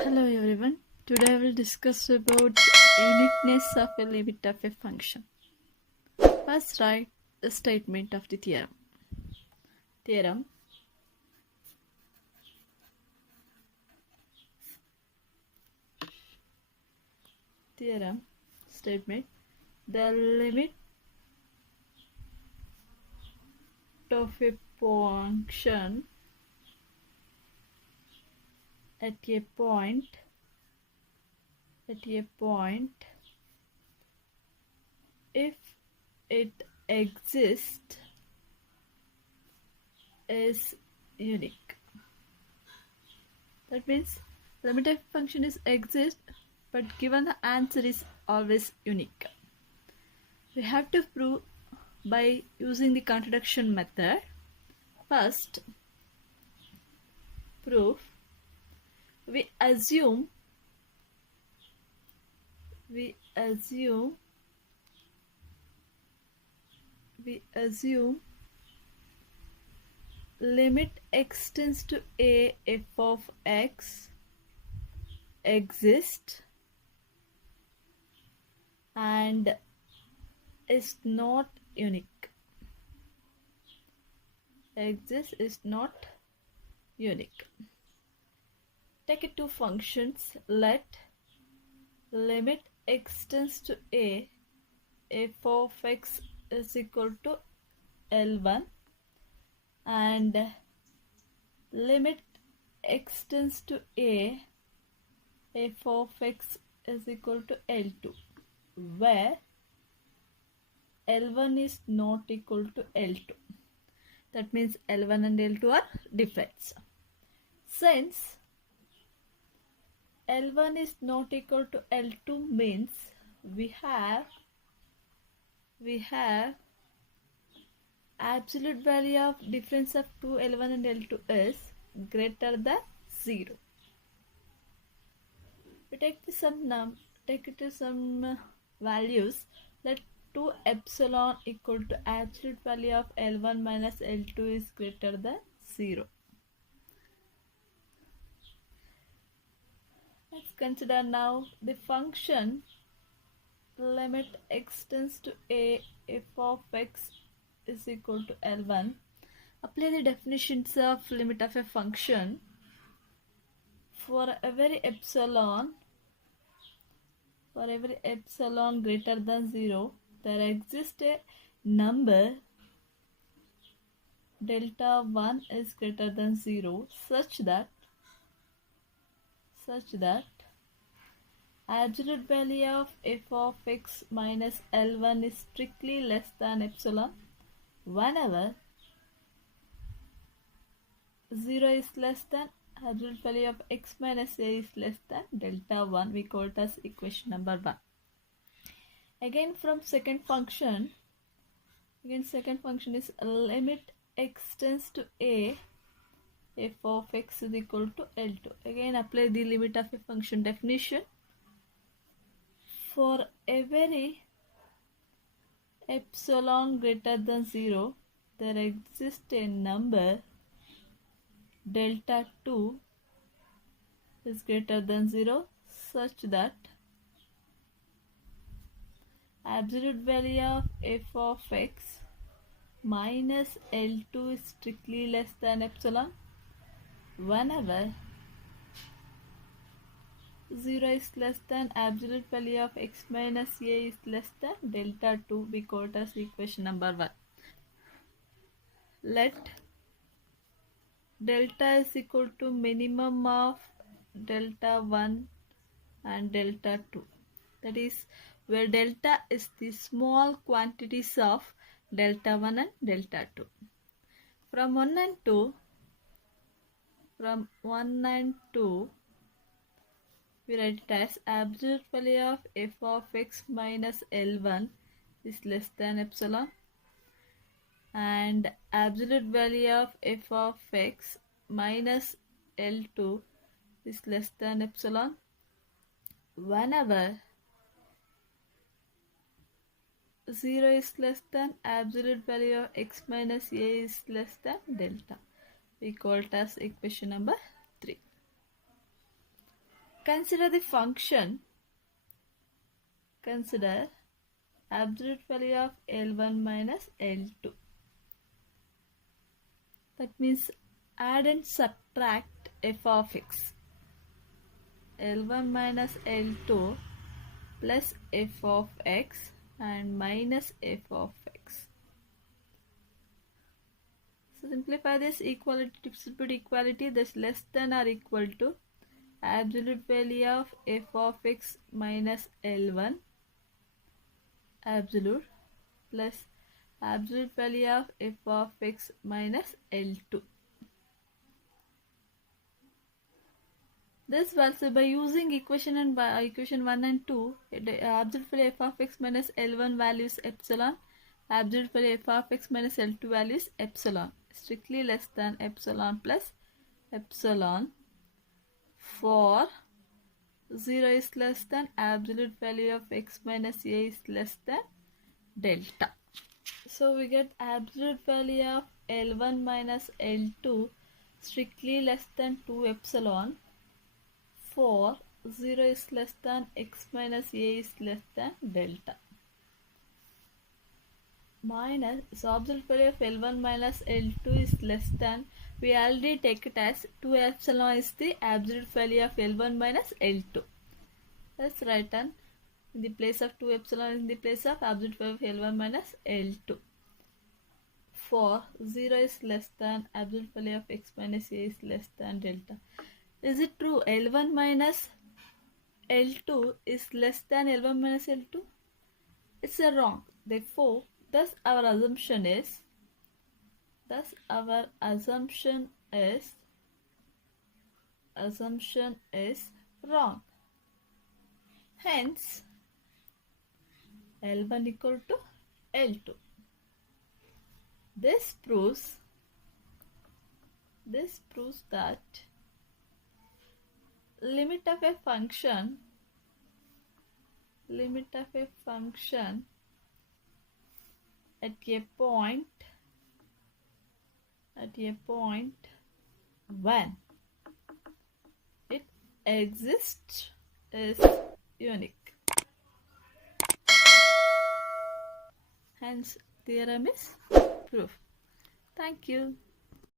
Hello everyone. Today I will discuss about uniqueness of a limit of a function. First write the statement of the theorem. Theorem statement: the limit of a function at a point if it exists is unique. That means the limit of a function is exist, but given the answer is always unique. We have to prove by using the contradiction method. First, proof: we assume limit x tends to a f of x exists and is not unique. Is not unique. Take it two functions. Let limit x tends to a f of x is equal to L1 and limit x tends to a f of x is equal to L2, where L1 is not equal to L2. That means L1 and L2 are different. Since L1 is not equal to L2 means we have absolute value of difference of two L1 and L2 is greater than 0. We take it to some values. Let 2 epsilon equal to absolute value of L1 minus L2 is greater than 0. Let's consider now the function limit x tends to a f of x is equal to L1. Apply the definitions of limit of a function. For every epsilon greater than 0, there exists a number delta 1 is greater than 0 such that absolute value of f of x minus L1 is strictly less than epsilon. Whenever 0 is less than absolute value of x minus a is less than delta 1, we call it as equation number 1. Again from second function is limit x tends to a f of x is equal to L2. Again apply the limit of a function definition. For every epsilon greater than 0, there exists a number delta 2 is greater than 0 such that absolute value of f of x minus L2 is strictly less than epsilon. Whenever 0 is less than absolute value of x minus a is less than delta 2, we call it as equation number 1. Let delta is equal to minimum of delta 1 and delta 2. That is where delta is the small quantities of delta 1 and delta 2. From 1 and 2, we write it as absolute value of f of x minus L1 is less than epsilon and absolute value of f of x minus L2 is less than epsilon. Whenever 0 is less than absolute value of x minus a is less than delta, we call it as equation number 3. consider the function, consider absolute value of L1 minus L2. That means add and subtract f of x. L1 minus L2 plus f of x and minus f of x. So simplify this, equality, distribute equality, that's less than or equal to absolute value of f of x minus L1 absolute plus absolute value of f of x minus L2. This also by using equation 1 and 2, absolute value f of x minus L1 value is epsilon, absolute value f of x minus L2 value is epsilon, strictly less than epsilon plus epsilon. For 0 is less than absolute value of x minus a is less than delta. So we get absolute value of L1 minus L2 strictly less than 2 epsilon. For 0 is less than x minus a is less than delta. Minus, so absolute value of L1 minus L2 is less than, we already take it as 2 epsilon is the absolute value of L1 minus L2. Let's write down in the place of 2 epsilon in the place of absolute value of L1 minus L2. For 0 is less than absolute value of x minus a is less than delta. Is it true L1 minus L2 is less than L1 minus L2? It's wrong. Therefore, thus our assumption is wrong. Hence, L1 equal to L2. This proves that limit of a function at a point when it exists is unique. Hence, theorem is proof. Thank you.